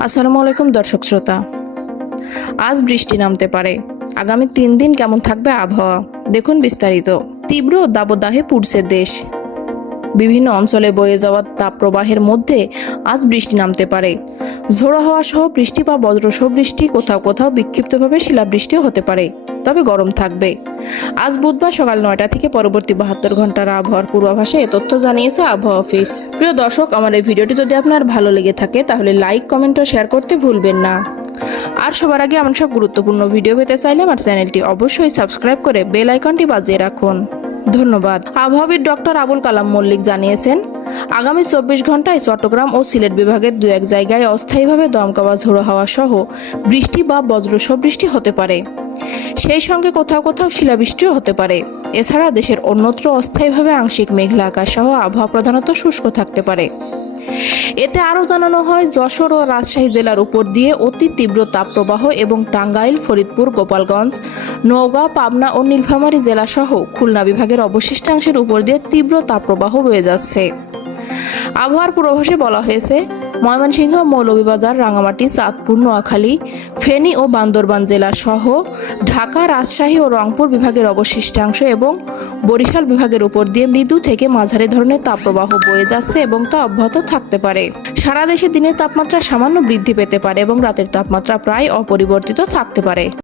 আসসালামু আলাইকুম দর্শক শ্রোতা। আজ বৃষ্টি নামতে পারে। আগামী তিন দিন কেমন থাকবে আবহাওয়া? দেখুন বিস্তারিত। তীব্র দাবদাহে পুড়ছে দেশ। বিভিন্ন অঞ্চলে বয়ে যাওয়া তাপপ্রবাহের মধ্যে আজ বৃষ্টি নামতে পারে। ঝোড়ো হাওয়া সহ বৃষ্টি বা বজ্রসহ বৃষ্টি কোথাও কোথাও বিক্ষিপ্তভাবে শিলাবৃষ্টিও হতে পারে, তবে গরম থাকবে। আজ বুধবার সকাল নয়টা থেকে পরবর্তী বাহাত্তর ঘণ্টার আবহাওয়ার পূর্বাভাসে তথ্য জানিয়েছে আবহাওয়া অফিস। প্রিয় দর্শক, আমার এই ভিডিওটি যদি আপনার ভালো লেগে থাকে, তাহলে লাইক, কমেন্ট ও শেয়ার করতে ভুলবেন না। আর সবার আগে এমন সব গুরুত্বপূর্ণ ভিডিও পেতে চাইলে আমার চ্যানেলটি অবশ্যই সাবস্ক্রাইব করে বেল আইকনটি বাজিয়ে রাখুন। ধন্যবাদ। আবহাওয়াবিদ ডক্টর আবুল কালাম মল্লিক জানিয়েছেন, আগামী চব্বিশ ঘন্টায় চট্টগ্রাম ও সিলেট বিভাগের দু এক জায়গায় অস্থায়ীভাবে দমকা ঝোড়ো হাওয়া সহ বৃষ্টি বা বজ্রসহ বৃষ্টি হতে পারে। সেই সঙ্গে কোথাও কোথাও শিলাবৃষ্টিও হতে পারে। এছাড়া দেশের অন্যত্র অস্থায়ীভাবে আংশিক মেঘলা আকাশ সহ আবহাওয়া প্রধানত শুষ্ক থাকতে পারে। এতে আরও জানানো হয়, যশোর ও রাজশাহী জেলার উপর দিয়ে অতি তীব্র তাপপ্রবাহ এবং টাঙ্গাইল, ফরিদপুর, গোপালগঞ্জ, নওগাঁ, পাবনা ও নীলফামারী জেলাসহ খুলনা বিভাগের অবশিষ্টাংশের উপর দিয়ে তীব্র তাপপ্রবাহ বয়ে যাচ্ছে। আবহাওয়ার পূর্বাভাসে বলা হয়েছে ময়মনসিংহ, মৌলভীবাজার রাঙামাটি চাঁদপুর, নোয়াখালী, ফেনী ও বান্দরবান জেলা সহ ঢাকা, রাজশাহী ও রংপুর বিভাগের অবশিষ্টাংশ এবং বরিশাল বিভাগের উপর দিয়ে মৃদু থেকে মাঝারি ধরনের তাপপ্রবাহ বয়ে যাচ্ছে এবং তা অব্যাহত থাকতে পারে। সারা দেশে দিনের তাপমাত্রা সামান্য বৃদ্ধি পেতে পারে এবং রাতের তাপমাত্রা প্রায় অপরিবর্তিত থাকতে পারে।